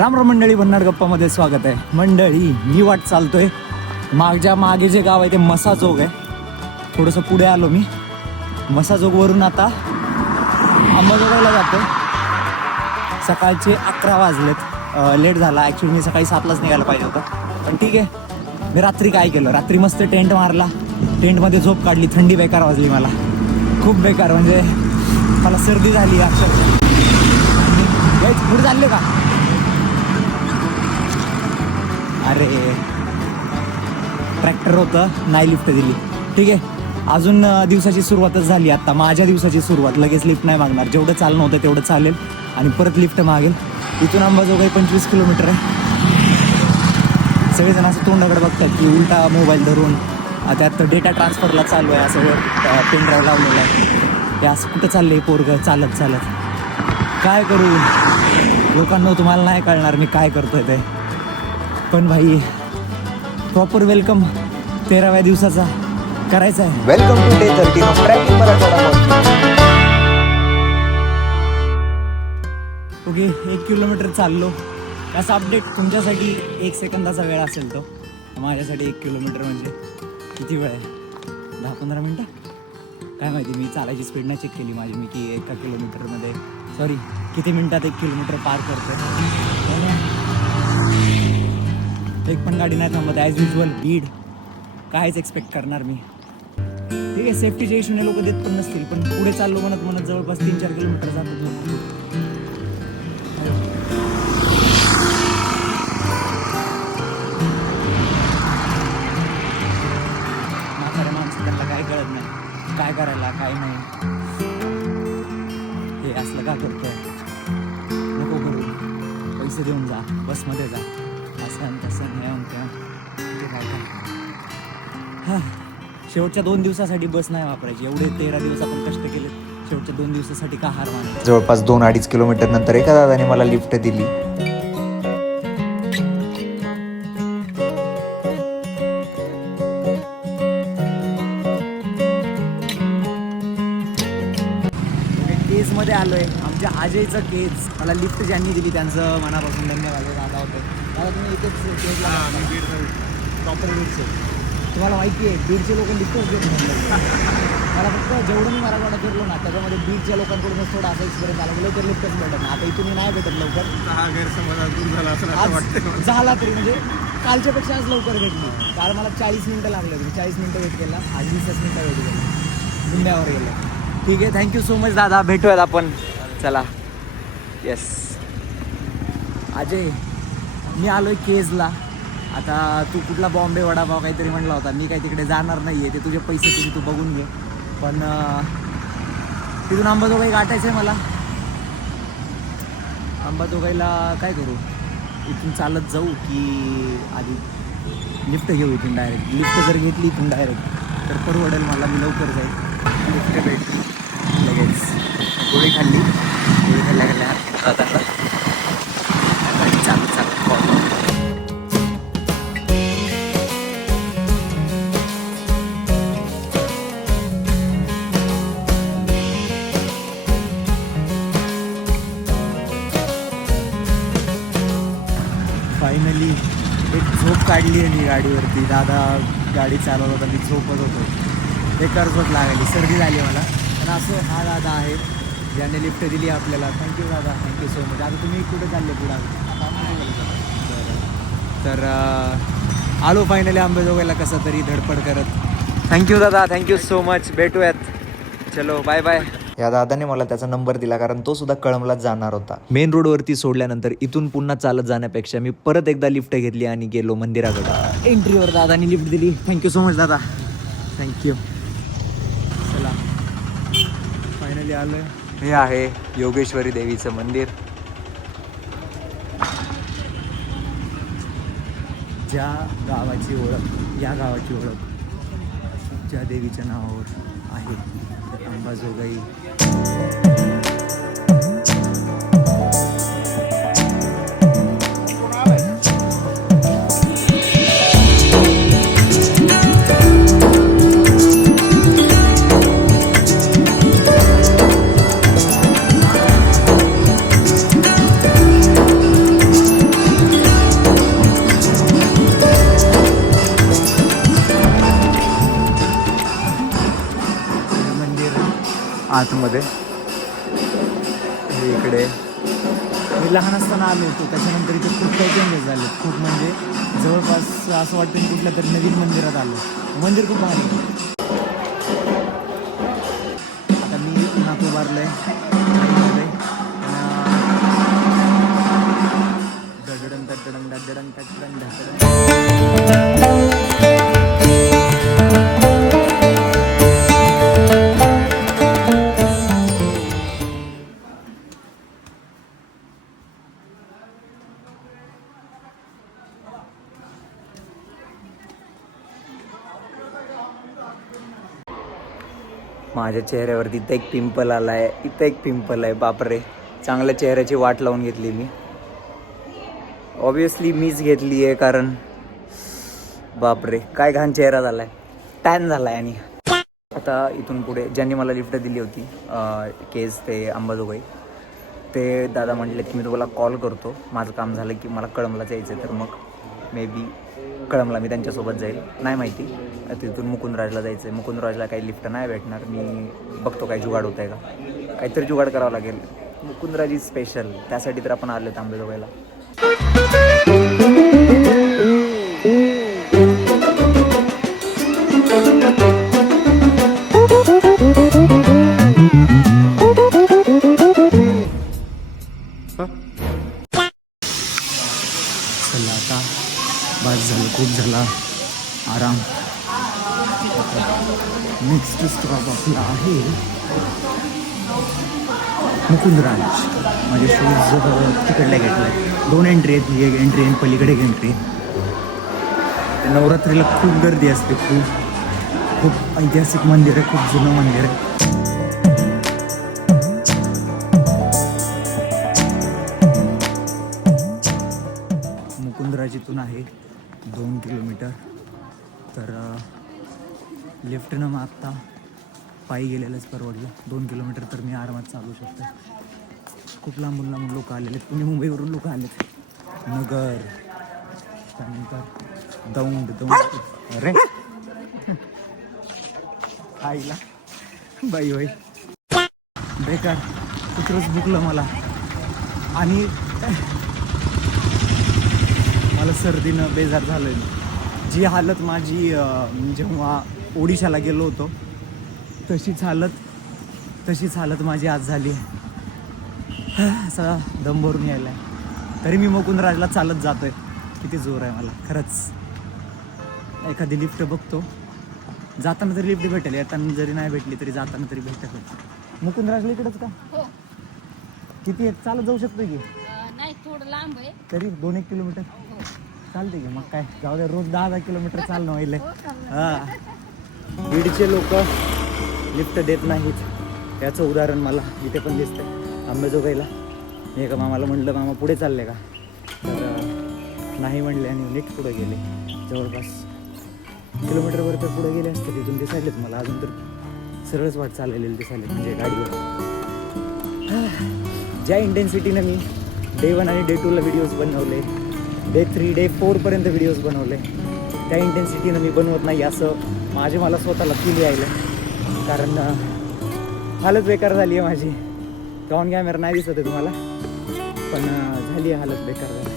राम राम मंडळी, भन्नाट गप्पामध्ये स्वागत आहे. मंडळी, मी वाट चालतोय. मागे जे गाव आहे ते मसाजोग आहे. थोडंसं पुढे आलो मी. मसाजोगवरून आता अंबाजोगाईला जातो. सकाळचे 11 वाजलेत. लेट झाला ॲक्च्युली. मी सकाळी 7लाच निघायला पाहिजे होतं, पण ठीक आहे. मी रात्री काय केलं, रात्री मस्त टेंट मारला. टेंटमध्ये झोप काढली. थंडी बेकार वाजली मला, खूप बेकार. म्हणजे मला सर्दी झाली अक्षरशः. पुढे चालले का? अरे ट्रॅक्टर होतं, नाही लिफ्ट दिली. ठीक आहे, अजून दिवसाची सुरुवातच झाली. आत्ता माझ्या दिवसाची सुरुवात. लगेच लिफ्ट नाही मागणार. जेवढं चालणं होतं तेवढं चालेल आणि परत लिफ्ट मागेल. इथून अंबाजोगाई 25 किलोमीटर आहे. सगळेजण असं तोंडाकडे बघतात की उलटा मोबाईल धरून त्यात डेटा ट्रान्सफरला चालू आहे. असं वर पेन ड्राईव्ह लावलेला आहे. हे असं कुठं चाललं आहे पोरगं चालत चालत? काय करू लोकांना, तुम्हाला नाही कळणार मी काय करतोय ते. पण भाई, प्रॉपर वेलकम 13व्या दिवसाचा करायचा आहे. Welcome to day 13 of trekking Marathwada. Okay, 1 kilometre चाललो. याचा अपडेट तुमच्यासाठी 1 सेकंदाचा वेळ असेल तो. माझ्यासाठी 1 किलोमीटर म्हणजे किती वेळ आहे? 10-15 मिनटं काय माहिती. मी चालायची स्पीड नाही चेक केली माझी, मी की 1 किलोमीटरमध्ये सॉरी किती मिनटात 1 किलोमीटर पार करतोय. एक पण गाडी नाही थांबत. ॲज युजल भीड. कायच एक्सपेक्ट करणार मी. ठीक आहे, सेफ्टीच्या इशूने लोक देत पण नसतील, पण पुढे चाललो म्हणत जवळपास 3-4 किलोमीटर जातात लोक. म्हाताऱ्या माणसं, त्यांना काय कळत नाही काय करायला काय नाही. हे असलं का करतोय? नको करू. पैसे देऊन जा, बसमध्ये जा. असं तसं शेवटच्या 2 दिवसासाठी बस नाही वापरायची. एवढे 13 दिवस आपण कष्ट केले, शेवटच्या 2 दिवसासाठी का हार मानायची? जवळपास 2-2.5 किलोमीटर नंतर एका दादाने मला लिफ्ट दिली. केजमध्ये आलोय. आमच्या अजयचं केज. मला लिफ्ट ज्यांनी दिली त्यांचं मनापासून धन्यवाद. दादा होतं. दादा तुम्ही इथेच केजला प्रॉपर बीडचे. तुम्हाला माहिती आहे बीडचे लोक लिफ्टच घेत नाही. मला फक्त जेवढं मी मराठवाडा फिरलो ना त्याच्यामध्ये बीडच्या लोकांकडूनच थोडा असा एक्सपिरियन्स आला. लवकर लिफ्टच भेटत नाही. आता इथून नाही भेटत लवकर. हा गैरसमज दूर झाला असं वाटतं. झाला तरी म्हणजे कालच्यापेक्षा आज लवकर भेटली. काल मला 40 मिनटं लागले होते. 40 मिनटं वेट केला. आज 20 मिनटं वेट केलं. गुंड्यावर गेलं. ठीक आहे, थँक्यू सो मच दादा. भेटूयात आपण. चला. येस अजय, मी आलोय केजला. आता तू कुठला बॉम्बे वडापाव काहीतरी म्हणला होता. मी काही तिकडे जाणार नाही आहे. ते तुझे पैसे तुझे तू बघून घे. पण तिथून अंबाजोगाई गाठायचं आहे मला. अंबाजोगाईला काय करू? इथून चालत जाऊ की आधी लिफ्ट घेऊ इथून डायरेक्ट? लिफ्ट जर घेतली इथून डायरेक्ट तर परवडेल मला. मी लवकर जाईल. लिफ्ट भेटली लगेच. गोळी खाल्ली. गोळी खाल्ल्या चालत फायनली एक झोप काढली आहे मी गाडीवरती. दादा गाडी चालवत होता, मी झोपत होतो. बेकार झोप लागली. सर्दी झाली मला. पण असं हा दादा आहे ज्याने लिफ्ट दिली आपल्याला. थँक्यू दादा, थँक्यू सो मच. आता तुम्ही कुठे चालले पुढं? तर आलो फायनली अंबाजोगाईला कसं तरी धडपड करत. थँक्यू दादा, थँक्यू सो मच. भेटूयात. चलो बाय बाय. या दादाने मला त्याचा नंबर दिला कारण तो सुद्धा कळमलाच जाणार होता. मेन रोडवरती सोडल्यानंतर इथून पुन्हा चालत जाण्यापेक्षा मी परत एकदा लिफ्ट घेतली आणि गेलो मंदिराकडे. एंट्रीवर दादानी लिफ्ट दिली. थँक्यू सो मच दादा, थँक्यू. चला फायनली आलोय. हे आहे योगेश्वरी देवीचं मंदिर. ज्या गावाची ओळख, या गावाची ओळख ज्या देवीच्या नावावर आहे, तर अंबाजोगाई. आतमध्ये. हे इकडे मी लहान असताना आलो होतो, त्याच्यानंतर इथे खूप काही चेंजेस झाले. खूप म्हणजे जवळपास असं वाटतं की कुठल्या तरी नवीन मंदिरात आलो. मंदिर खूप भारी आहे. आता मी नाक उभारलंय दडडण दडडण दडडण दडडण दडडण. माझ्या चेहऱ्यावरती इथं एक पिंपल आला आहे, इथं एक पिंपल आहे. बापरे, चांगल्या चेहऱ्याची वाट लावून घेतली मी. ऑब्विसली मीच घेतली आहे, कारण बापरे काय घाण चेहरा झाला आहे, टॅन झाला आहे. आणि आता इथून पुढे ज्यांनी मला लिफ्ट दिली होती केज ते अंबाजोगाई, ते दादा म्हटले की मी तुम्हाला कॉल करतो, माझं काम झालं की मला कळमला जायचं आहे, तर मग मे बी कळमला मी त्यांच्यासोबत जाईल. नाही माहिती, तिथून मुकुंदराजला जायचं आहे. मुकुंदराजला काही लिफ्ट नाही भेटणार. मी बघतो काही जुगाड होत आहे का, काहीतरी जुगाड करावं लागेल. मुकुंदराज इज स्पेशल, त्यासाठी तर आपण आलो अंबाजोगाईला. चला आता बस झालं, खूप झाला आराम. नेक्स्ट स्टॉप आपला आहे मुकुंदराज. माझे शूज तिकडल्या गेटला आहे. 2 एंट्री आहेत, ही एक एंट्री आणि पलीकडे एक एंट्री. नवरात्रीला खूप गर्दी असते, खूप ऐतिहासिक मंदिर आहे, खूप जुनं मंदिर आहे. मुकुंदराजीतून आहे 2 किलोमीटर. तर लिफ्टनं मग आत्ता पायी गेलेलंच परवडलं. 2 किलोमीटर तर मी आरामात चालू शकतो. खूप लांबून लोक आलेले आहेत, पुणे मुंबईवरून लोक आलेत. नगर, त्यानंतर दौंड. अरे आईला बाई बाई बेकार कुत्रच बुकलं मला. आणि मला सर्दीनं बेजार झालं आहे. जी हालत माझी जेव्हा ओडिशाला गेलो होतो तशीच हालत माझी आज झाली आहे. असा दम भरून यायला आहे. तरी मी मुकुंदराजला चालत जातो आहे. किती जोर आहे मला खरंच. एखादी लिफ्ट बघतो, जाताना तरी लिफ्ट भेटेल, येताना जरी नाही भेटली तरी जाताना तरी भेटेल. मुकुंदराजला इकडंच का? किती आहे, चालत जाऊ शकतो की? नाही, थोडं लांब आहे. तरी 2-1 किलोमीटर चालते की? मग काय जाऊ दे, रोज 10 किलोमीटर चालणं होईल. हां, बीडचे लोक लिफ्ट देत नाहीत याचं उदाहरण मला इथे पण दिसतंय अंबाजोगाईला. मी एका मामाला म्हटलं, मामा पुढे चालले का? तर नाही म्हणले आणि नीट पुढे गेले. जवळपास किलोमीटरवर तर पुढे गेले असते. तिथून दिसायलेत मला, अजून तर सरळच वाट चाललेली दिसायले म्हणजे गाडीवर. ज्या इंटेन्सिटीनं मी डे 1 आणि डे 2ला व्हिडिओज बनवले, डे 3 डे 4पर्यंत व्हिडिओज बनवले, त्या इंटेन्सिटीनं मी बनवत नाही असं मला स्वतःला फील यायलं. कारण हालत बेकार झाली आहे माझी. ऑन कॅमेरा नाही दिसत आहे तुम्हाला, पण झाली आहे हालत बेकार झाली.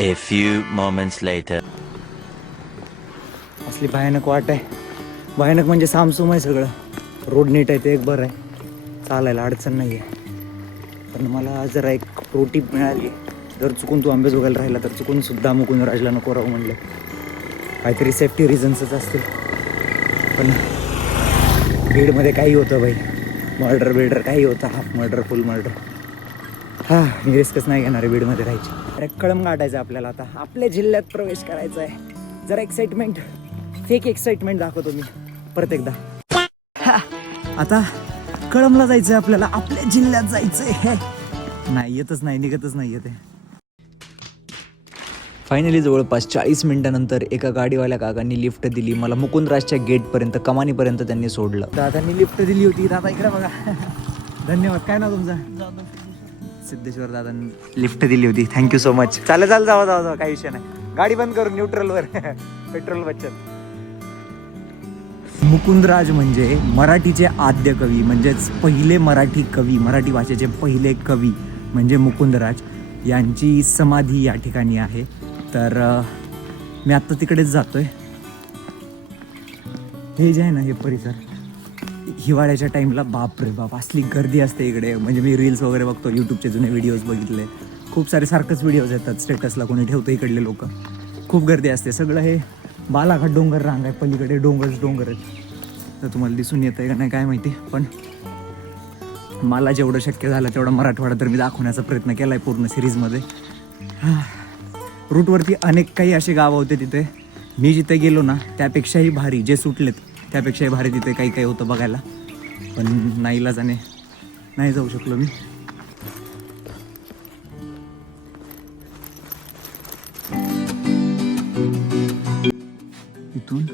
A few moments later. असली भयानक वाट आहे. भयानक म्हणजे सामसूम आहे सगळं. रोड नीट आहे ते एक बरं आहे, चालायला अडचण नाही आहे. पण मला जरा एक प्रो टिप मिळाली. जर चुकून तू अंबाजोगाईला राहिला तर चुकून सुद्धा मुकुंदराजला नको राहू म्हणलं. काहीतरी सेफ्टी रिझन्सच असतील. पण बीडमध्ये काही होतं बाई, मर्डर काही होतं, हाफ मर्डर फुल मर्डर. हां, मी रिस्कच नाही घेणार आहे बीडमध्ये राहायची. अरे कळम गाठायचं आपल्याला. आता आपल्या जिल्ह्यात प्रवेश करायचा आहे. जरा एक्साइटमेंट, फेक एक्साइटमेंट दाखवतो मी परत एकदा. आता कळमला जायचं आहे आपल्याला, आपल्या जिल्ह्यात जायचं आहे. नाही येतच नाही, निघतच नाही येते. फायनली जवळपास 40 मिनिटानंतर एका गाडीवाल्या काकांनी लिफ्ट दिली मला मुकुंदराजच्या गेटपर्यंत, कमानीपर्यंत त्यांनी सोडलं. दादांनी लिफ्ट दिली होती. दादा इकडे बघा. धन्यवाद. काय ना तुमचं? सिद्धेश्वर दादांनी लिफ्ट दिली होती. Thank you so much. चालेल जावा काही विषय नाही. गाडी बंद करून न्यूट्रलवर पेट्रोल बचत. मुकुंदराज म्हणजे मराठीचे आद्य कवी, म्हणजेच पहिले मराठी कवी, मराठी भाषेचे पहिले कवी म्हणजे मुकुंदराज यांची समाधी या ठिकाणी आहे. तर मी आत्ता तिकडेच जातोय. हे जे आहे ना, हे परिसर हिवाळ्याच्या टाईमला बापरे बाप असली गर्दी असते इकडे. म्हणजे मी रील्स वगैरे बघतो, यूट्यूबचे जुने व्हिडिओज बघितले, खूप सारे सारखंच व्हिडिओज येतात स्टेटसला, कोणी ठेवतं इकडले लोक. खूप गर्दी असते. सगळं हे बालाघाट डोंगर रांग आहे, पलीकडे डोंगर आहेत. तर तुम्हाला दिसून येतं आहे का नाही काय माहिती, पण मला जेवढं शक्य झालं तेवढं मराठवाडा तर मी दाखवण्याचा प्रयत्न केला आहे पूर्ण सिरीजमध्ये. रूटवरती अनेक काही असे गावं होते तिथे. मी जिथे गेलो ना त्यापेक्षाही भारी, जे सुटलेत त्यापेक्षाही भारी तिथे काही काही होतं बघायला, पण नाईलाजाने नाही जाऊ शकलो मी. इथून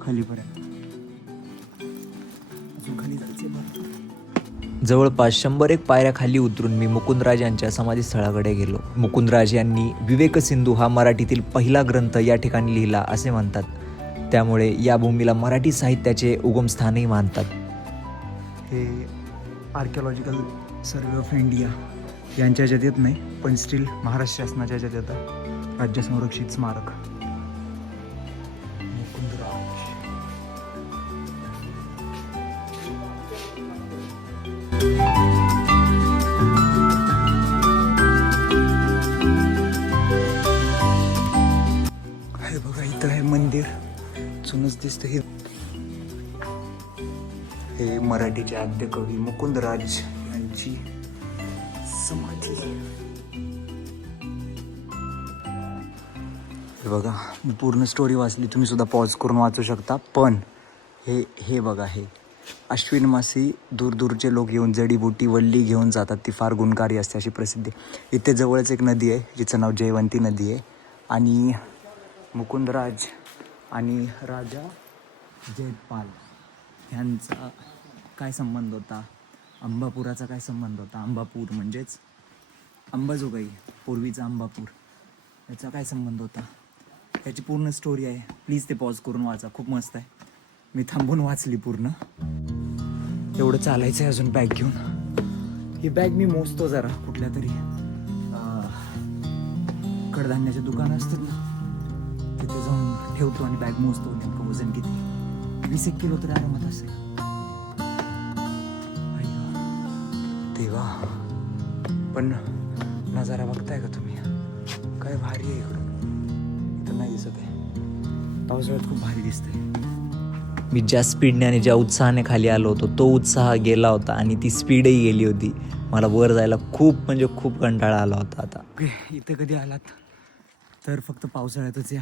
खालीपर्यंत अजून खाली जायचे बरं. जवळपास 101 पायऱ्या खाली उतरून मी मुकुंदराज यांच्या समाधीस्थळाकडे गेलो. मुकुंदराज यांनी विवेकसिंधू हा मराठीतील पहिला ग्रंथ या ठिकाणी लिहिला असे म्हणतात. त्यामुळे या भूमीला मराठी साहित्याचे उगमस्थानही मानतात. हे आर्किओलॉजिकल सर्वे ऑफ इंडिया यांच्या ह्याच्यात येत नाही, पण स्टील महाराष्ट्र शासनाच्या ह्याच्यात येतं. राज्य संरक्षित स्मारक मुकुंदराज. हे बघा, इथं आहे मंदिर, जुनच दिसतं हे. हे मराठीचे आद्य कवी मुकुंदराज यांची समाधी. हे बघा, मी पूर्ण स्टोरी वाचली, तुम्ही सुद्धा पॉज करून वाचू शकता. पण हे बघा, हे अश्विन मासी दूरदूरचे लोक येऊन जडीबुटी वल्ली घेऊन जातात, ती फार गुणकारी असते अशी प्रसिद्धी. इथे जवळच एक नदी आहे जिचं नाव जयवंती नदी आहे. आणि मुकुंदराज आणि राजा जयपाल ह्यांचा काय संबंध होता, अंबापुराचा काय संबंध होता, अंबापूर म्हणजेच अंबाजोगाई, पूर्वीचा अंबापूर, याचा काय संबंध होता, याची पूर्ण स्टोरी आहे. प्लीज ते पॉज करून वाचा, खूप मस्त आहे. मी थांबून वाचली पूर्ण. एवढं चालायचं आहे अजून बॅग घेऊन. ही बॅग मी मोजतो जरा, कुठल्या तरी कडधान्याचे दुकान असतात ना तिथे जाऊन ठेवतो आणि बॅग मोजतो, नेमकं वजन किती. 20 किलो तरी आरामात असेल. देवा, पण नजारा बघताय का तुम्ही, काय भारी आहे इकडून. इथं नाही दिसत आहे, पावसाळ्यात खूप भारी दिसतंय. मी ज्या स्पीडने आणि ज्या उत्साहाने खाली आलो होतो तो उत्साह गेला होता आणि ती स्पीडही गेली होती. मला वर जायला खूप म्हणजे खूप कंटाळा आला होता. आता इथे कधी आलात तर फक्त पावसाळ्यातच या,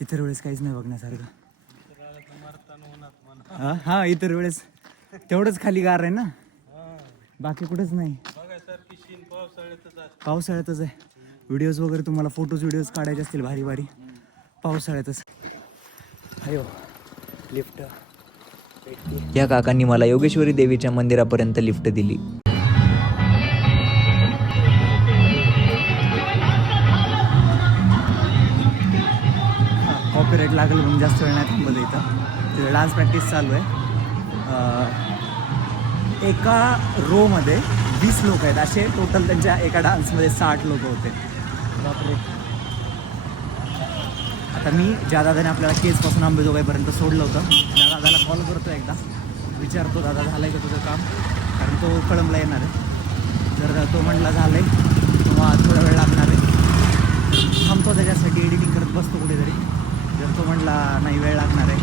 इतर वेळेस काहीच नाही बघण्यासारखं. हा, इतर वेळेस तेवढंच खाली गार आहे ना, बाकी कुठंच नाही. पावसाळ्यातच आहे. व्हिडिओज वगैरे तुम्हाला व्हिडिओज काढायचे असतील भारी भारी पावसाळ्यातच. अयो, लिफ्ट. या काकांनी मला योगेश्वरी देवीच्या मंदिरापर्यंत लिफ्ट दिली. कॉपीराईट लागलं म्हणून जास्त वेळ नाही थांबलं इथं. तिथे डान्स प्रॅक्टिस चालू आहे. एका रोमध्ये 20 लोक आहेत असे टोटल. त्यांच्या एका डान्समध्ये 60 लोक होते. बापरे. आता मी ज्या दादाने आपल्याला केजपासून अंबाजोगाईपर्यंत सोडलं होतं त्या दादाला कॉल करतो, एकदा विचारतो दादा झालं आहे का तुझं काम, कारण तो कळंबला येणार आहे. जर तो म्हटला झालं आहे किंवा थोडा वेळ लागणार आहे, थांबतो त्याच्यासाठी, एडिटिंग करत बसतो कुठेतरी. जर तो म्हटला नाही वेळ लागणार आहे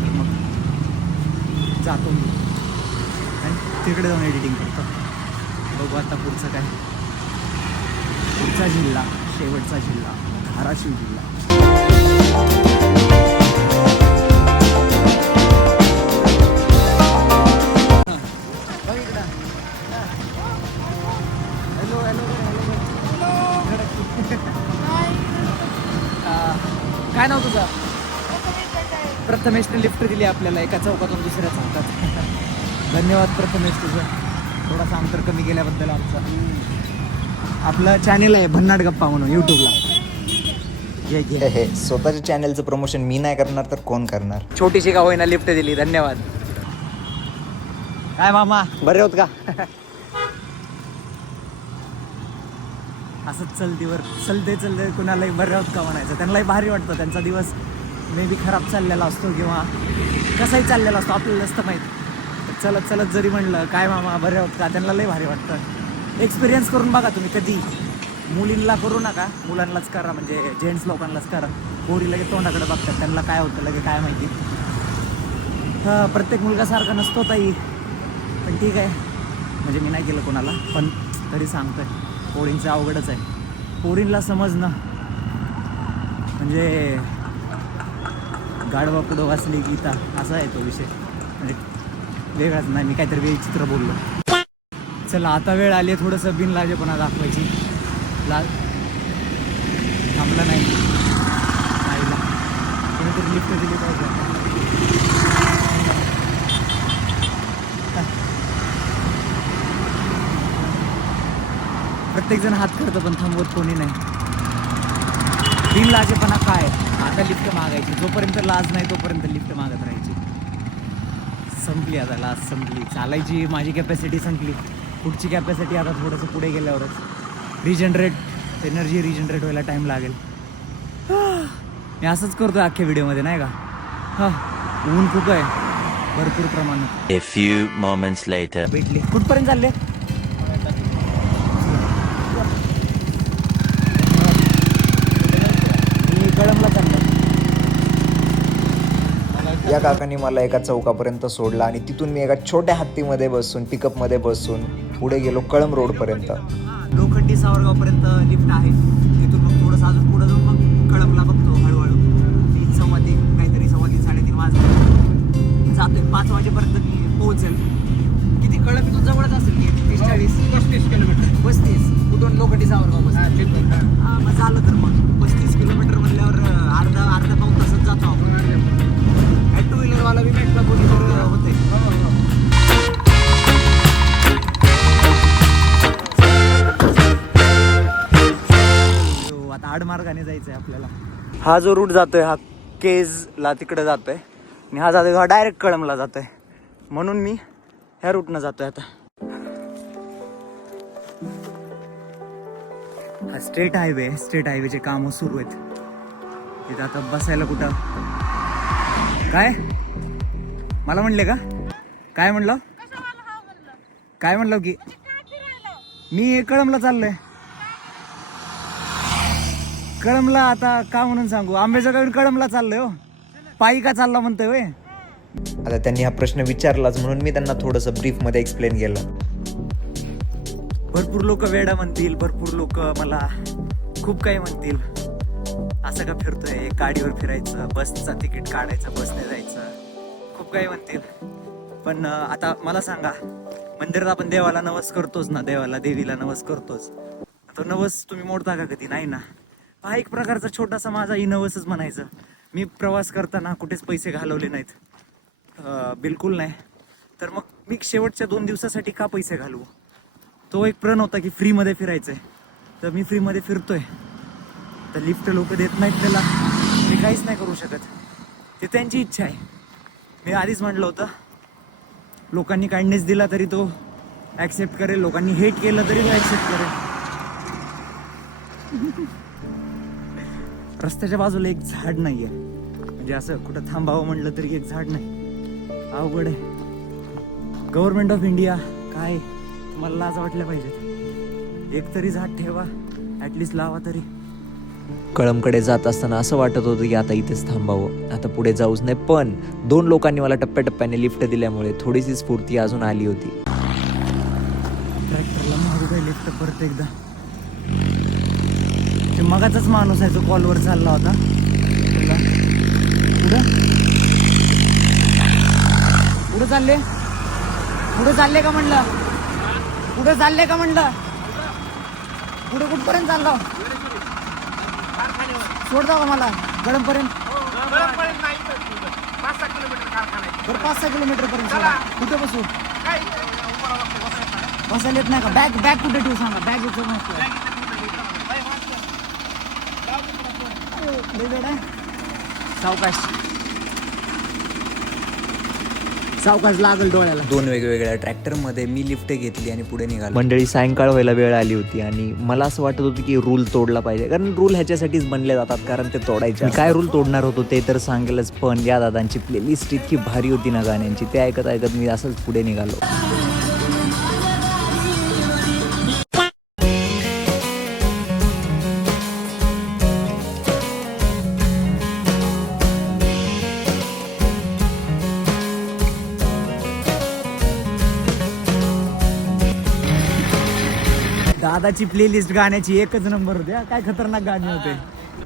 तर मग जातो मी आणि तिकडे जाऊन एडिटिंग करतो. बघू आता पुढचं काय. पुढचा जिल्हा, शेवटचा जिल्हा धाराशिव जिल्हा. काय नाव तुझं? प्रथमेशने लिफ्ट दिली आपल्याला एका चौकातून दुसऱ्या चौकात. धन्यवाद प्रथमेश तुझं, थोडासा अंतर कमी केल्याबद्दल. आमचं आपलं चॅनेल आहे भन्नाट गप्पा म्हणून यूट्यूबला. हे स्वतःच्या चॅनलचं प्रमोशन मी नाही करणार तर कोण करणार. छोटीशी का होईना लिफ्ट दिली, धन्यवाद. काय मामा बरे होत का? असंच चलते कुणालाही बरे होत का म्हणायचं, त्यांनाही भारी वाटतं. त्यांचा दिवस मे बी खराब चाललेला असतो किंवा कसाही चाललेला असतो, आपल्याला नसतं माहीत. चलत चलत जरी म्हणलं काय मामा बरे होत का, त्यांना लई भारी वाटतं. एक्सपिरियन्स करून बघा तुम्ही, कधी मुलींना करू नका, मुलांनाच करा, म्हणजे जेंट्स लोकांनाच करा. पोरी लगे तोंडाकडे बघतात, त्यांना काय होतं लगे काय माहिती. प्रत्येक मुलगा सारखा नसतो ताई, पण ठीक आहे, म्हणजे मी नाही केलं कोणाला, पण तरी सांगतोय पोरींचं अवघडच आहे. पोरींला समजणं म्हणजे गाढवा पुढं वाचली गीता, असा आहे तो विषय, म्हणजे वेगळाच नाही. मी काहीतरी विचित्र बोललो. चला आता वेळ आली आहे थोडंसं बिनलाजेपणा दाखवायची. थांबला नाही आईला, कोणीतरी लिफ्ट दिली पाहिजे. प्रत्येकजण हात करतं पण थांबवत कोणी नाही. बिनलाजेपणा काय, आता लिफ्ट मागायची, जोपर्यंत लाज नाही तोपर्यंत लिफ्ट मागत राहायची. संपली आता लाज, संपली. चालायची माझी कॅपॅसिटी संपली. पुढची कॅपॅसिटी आता थोडंसं पुढे गेल्यावरच एनर्जी रिजनरेट व्हायला टाईम लागेल. मी असंच करतो अख्ख्या व्हिडिओमध्ये नाही का. ऊन खूप आहे भरपूर प्रमाणात. A few moments later. भेटली. कुठपर्यंत चालले? मी कळमला चाललो. या काकांनी मला एका चौकापर्यंत सोडला आणि तिथून मी एका छोट्या हत्तीमध्ये बसून पिकअपमध्ये बसून पुढे गेलो कळम रोडपर्यंत. लोखंडी सावरगावपर्यंत लिफ्ट आहे. तिथून मग थोडंसं अजून पुढे जाऊन मग कळमला बघतो हळूहळू. 3:15 काहीतरी 3:15 वाजले. जातोय 5 वाजेपर्यंत मी पोहोचेल. किती कळम इथून जवळच असेल की 30-40 किलोमीटर. 35 कुठून लोखंडी सावरगाव बस. मग झालं तर मग 35 किलोमीटर म्हणल्यावर अर्धा पाऊण तासच जातो आपण. टू व्हीलरवाला बी मेट्रो होते. आता आडमार्गाने जायचंय आपल्याला. हा जो रूट जातोय हा केजला तिकडे जातोय आणि हा जातोय हा डायरेक्ट कळमला जातोय, म्हणून मी ह्या रूटनं जातोय. आता हा स्टेट हायवेचे कामं सुरू आहेत. तिथं आता बसायला कुठं काय मला म्हणले का काय म्हणलं की मी कळमला चाललोय. कळमला आता का म्हणून सांगू, आंबेजोगाईहून कळमला चाललोय. हो पायी का चालला म्हणतोय होय. आता त्यांनी हा प्रश्न विचारलाच म्हणून मी त्यांना थोडंसं ब्रीफमध्ये एक्सप्लेन केलं. भरपूर लोक वेडा म्हणतील, भरपूर लोक मला खूप काही म्हणतील. असं का फिरतोय, गाडीवर फिरायचं, बसचं तिकीट काढायचं, बसने जायचं, खूप काही म्हणतील. पण आता मला सांगा, मंदिरात आपण देवाला नवस करतोच ना, देवीला नवस करतोच. तो नवस तुम्ही मोडता का कधी? नाही ना. हा एक प्रकारचा छोटासा माझा नवसच म्हणायचं. मी प्रवास करताना कुठेच पैसे घालवले नाहीत, बिलकुल नाही. तर मग मी शेवटच्या 2 दिवसासाठी का पैसे घालवू? तो एक प्रण होता की फ्रीमध्ये फिरायचंय, तर मी फ्रीमध्ये फिरतोय. तर लिफ्ट लोक देत नाहीत त्याला, मी काहीच नाही करू शकत. ते त्यांची इच्छा आहे. मी आधीच म्हटलं होतं, लोकांनी काइंडनेस दिला तरी तो ॲक्सेप्ट करेल, लोकांनी हेट केलं तरी तो ॲक्सेप्ट करेल. रस्त्याच्या बाजूला एक झाड नाहीये, म्हणजे असं कुठं थांबावं म्हणलं तरी एक झाड नाही. अवघड आहे. गव्हर्नमेंट ऑफ इंडिया काय, मला लाज वाटल्या पाहिजेत. एक तरी झाड ठेवा, ॲटलिस्ट लावा तरी. कळमकडे जात असताना असं वाटत होतं की आता इथेच थांबावं, आता पुढे जाऊच नाही. पण 2 लोकांनी मला टप्प्याटप्प्याने लिफ्ट दिल्यामुळे थोडीशी स्फूर्ती अजून आली होती. ट्रॅक्टरला मारू काय लिफ्ट परत एकदा. ते मगाचाच माणूस आहे जो कॉलवर चालला होता. पुढे चालले का म्हणलं? पुढे कुठपर्यंत चाललो? सोड जावा मला गडमपर्यंत. 5-6 किलोमीटर पर्यंत सोडा. कुठे बसू? बसायला येत नाही का? बॅग कुठे ठेवू सांगा. बॅग येतो सावकाश सावकाश लागल डोळ्याला. 2 वेगवेगळ्या ट्रॅक्टरमध्ये मी लिफ्ट घेतली आणि पुढे निघालो. मंडळी सायंकाळ व्हायला वेळ आली होती आणि मला असं वाटत होतं की रूल तोडला पाहिजे, कारण रूल ह्याच्यासाठीच बनले जातात, कारण ते तोडायचे. काय रूल तोडणार होतो ते तर सांगेलच, पण या दादांची प्लेलिस्ट इतकी भारी होती ना गाण्यांची, ते ऐकत ऐकत मी असंच पुढे निघालो. दादाची प्लेलिस्ट गाण्याची एकच नंबर होते हा. काय खतरनाक गाणे होते.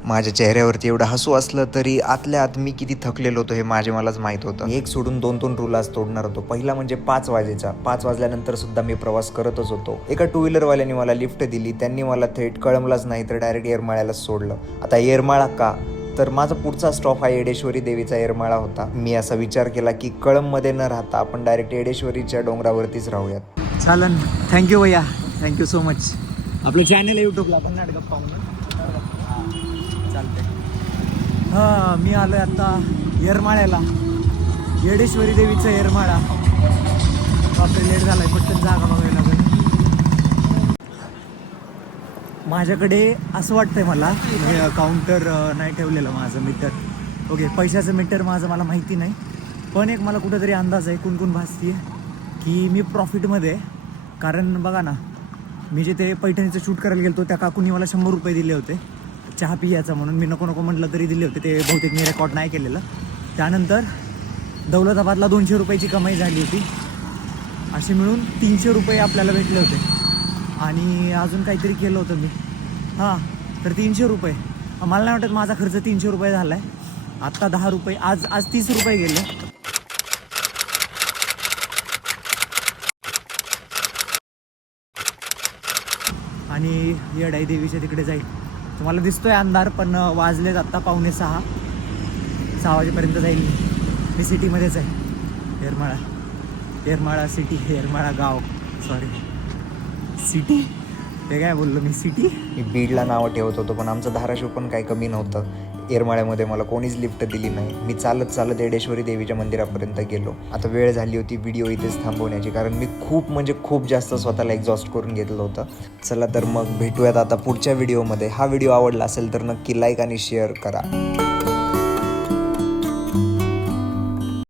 माझ्या चेहऱ्यावरती एवढं हसू असलं तरी आतल्या आत मी किती थकलेलो होतो हे मलाच माहीत होतं. एक सोडून 2 रूल आज तोडणार होतो. पहिला म्हणजे 5 वाजेचा. 5 वाजल्यानंतर सुद्धा मी प्रवास करतच होतो. एका 2 व्हीलरवाल्याने मला लिफ्ट दिली. त्यांनी मला थेट कळमलाच नाही तर डायरेक्ट येरमाळ्यालाच सोडलं. आता येरमाळा का, तर माझा पुढचा स्टॉप हा येडेश्वरी देवीचा येरमाळा होता. मी असा विचार केला की कळममध्ये न राहता आपण डायरेक्ट येडेश्वरीच्या डोंगरावरतीच राहूयात. चालन. थँक्यू भैया, थँक्यू सो मच. आपलं चॅनल आहे यूट्यूबला भन्नाट गप्पा म्हणून. चालतंय. हां, मी आलोय आता येरमाळ्याला, येडेश्वरी देवीचा येरमाळा. बापरे, लेट झालाय, पटकन जागा बघायला लागेल. माझ्याकडे असं वाटतंय मला, काउंटर नाही ठेवलेलं माझं मीटर. ओके, पैशाचं मीटर माझं मला माहिती नाही, पण एक मला कुठंतरी अंदाज आहे, कुणकुण भासती की मी प्रॉफिटमध्ये आहे. कारण बघा ना, मी जे ते पैठणीचं शूट करायला गेलो त्या काकूंनी मला 100 रुपये दिले होते चहा पियाचा, म्हणून मी नको म्हटलं तरी दिले होते. ते बहुतेक मी रेकॉर्ड नाही केलेलं. त्यानंतर दौलताबादला 200 रुपयाची कमाई झाली होती. असे मिळून 300 रुपये आपल्याला भेटले होते. आणि अजून काहीतरी केलं होतं मी, हां, तर 300 रुपये. मला नाही वाटत माझा खर्च 300 रुपये झाला आहे. आत्ता 10 रुपये, आज 30 रुपये गेले. आणि येडाई देवीच्या तिकडे जाईल. तुम्हाला दिसतोय अंधार, पण वाजलेत आत्ता 5:45. 6 वाजेपर्यंत जाईल मी सिटीमध्येच आहे. येरमाळा सिटी, येरमाळा गाव, सॉरी सिटी, ते काय बोललो मी, सिटी. मी बीडला नावं ठेवत होतो, पण आमचं धाराशिव पण काही कमी नव्हतं. येरमाळ्यामध्ये मला कोणीच लिफ्ट दिली नाही. मी चालत येडेश्वरी देवीच्या मंदिरापर्यंत गेलो. आता वेळ झाली होती व्हिडिओ इथेच थांबवण्याची, कारण मी खूप जास्त स्वतःला एक्झॉस्ट करून घेतलं होतं. चला तर मग भेटूयात आता पुढच्या व्हिडिओमध्ये. हा व्हिडिओ आवडला असेल तर नक्की लाईक आणि शेअर करा.